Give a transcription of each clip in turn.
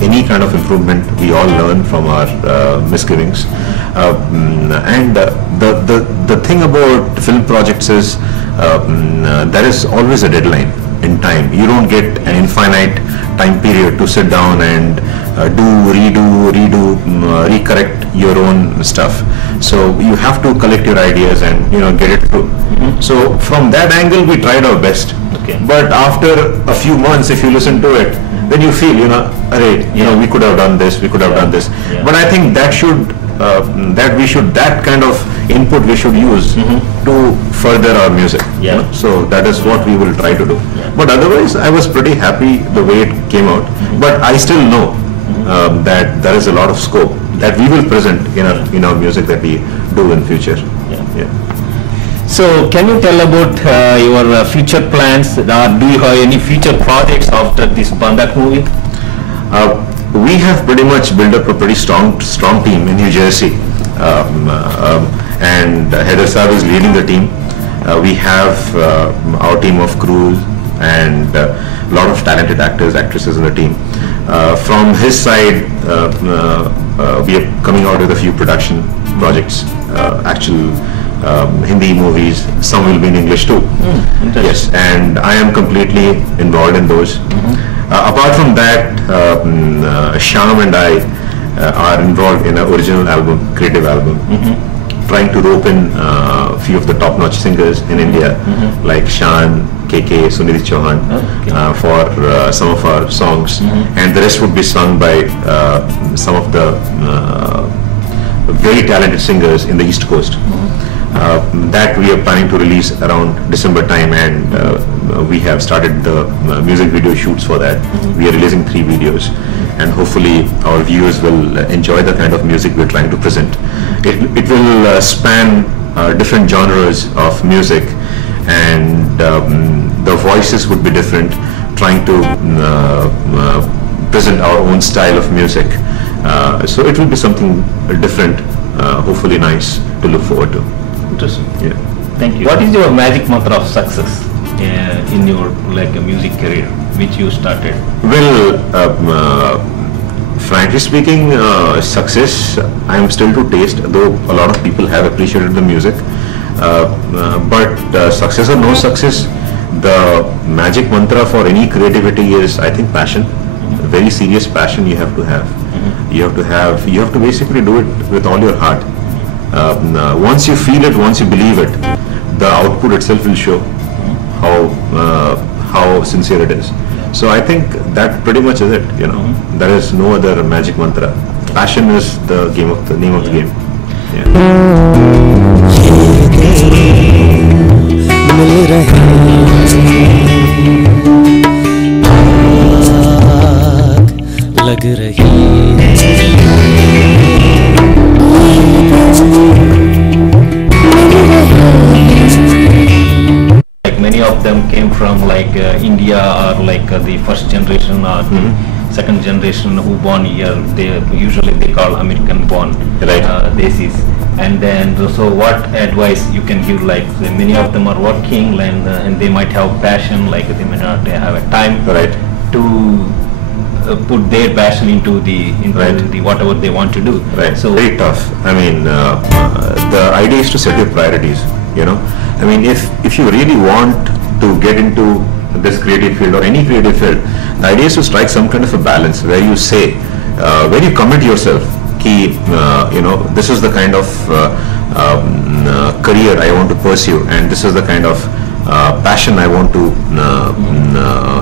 any kind of improvement, we all learn from our misgivings. And the thing about film projects is there is always a deadline in time. You don't get an infinite time period to sit down and redo, recorrect your own stuff. So you have to collect your ideas and get it through. So from that angle, we tried our best. Okay. But after a few months, if you listen to it, then you feel, we could have done this, we could have done this. Yeah. But I think that that kind of input we should use to further our music. Yeah. So that is what we will try to do. Yeah. But otherwise, I was pretty happy the way it came out. But I still know that there is a lot of scope that we will present in our music that we do in future. Yeah. So can you tell about your future plans? Do you have any future projects after this Bandhak movie? We have pretty much built up a pretty strong team in New Jersey, and Heather Saab is leading the team. We have our team of crew and a lot of talented actors, actresses in the team. From his side, we are coming out with a few production projects, actual Hindi movies. Some will be in English too. Yes, and I am completely involved in those. Apart from that, Shyam and I are involved in an original album, creative album, trying to rope in a few of the top-notch singers in India, like Shan, KK, Sunidhi Chauhan, for some of our songs, and the rest would be sung by some of the very talented singers in the East Coast. That we are planning to release around December time, and we have started the music video shoots for that. We are releasing 3 videos, and hopefully our viewers will enjoy the kind of music we're trying to present. It will span different genres of music, and the voices would be different, trying to present our own style of music. So it will be something different, hopefully nice to look forward to. Interesting. Yeah. Thank you. What is your magic mantra of success in your music career, which you started? Well, frankly speaking, success I am still to taste, though a lot of people have appreciated the music. But success or no success, the magic mantra for any creativity is, I think, passion. Very serious passion you have to have. You have to basically do it with all your heart. Once you feel it, once you believe it, the output itself will show how sincere it is. So I think that pretty much is it. There is no other magic mantra. Passion is the name of the game. Like many of them came from India, or the first generation or second generation who born here. They usually call American born, Right. Desis. And then so what advice you can give? Many of them are working, and they might have passion, they may not have a time Right. to put their passion into the whatever they want to do. Right. So very tough. I mean, the idea is to set your priorities. I mean, if you really want to get into this creative field or any creative field, the idea is to strike some kind of a balance where you say, where you commit yourself, this is the kind of career I want to pursue, and this is the kind of passion I want to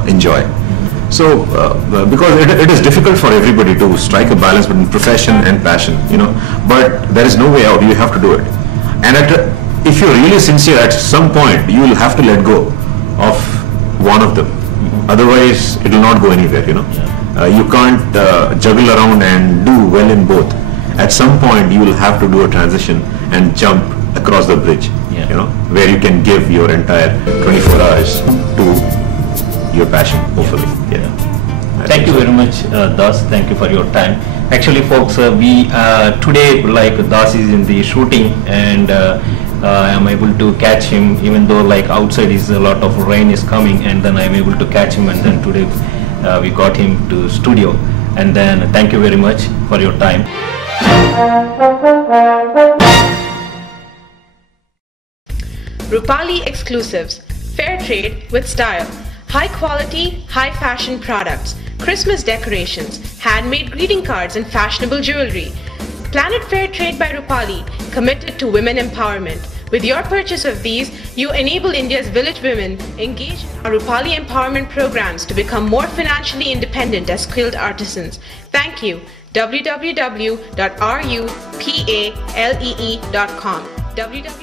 enjoy. So, because it is difficult for everybody to strike a balance between profession and passion, but there is no way out. You have to do it. And if you're really sincere, at some point you will have to let go of one of them. Otherwise, it will not go anywhere. You can't juggle around and do well in both. At some point, you will have to do a transition and jump across the bridge. Where you can give your entire 24 hours to your passion, hopefully. Thank you very much, Das. Thank you for your time. Actually, folks, we today, Das is in the shooting, and I am able to catch him, even though outside is a lot of rain is coming, and then I am able to catch him, and then today we got him to studio. And then thank you very much for your time. Rupali Exclusives, fair trade with style, high quality, high fashion products, Christmas decorations, handmade greeting cards and fashionable jewelry. Planet Fair Trade by Rupali, committed to women empowerment. With your purchase of these, you enable India's village women engage in our Rupali empowerment programs to become more financially independent as skilled artisans. Thank you. www.rupale.com www.rupali.com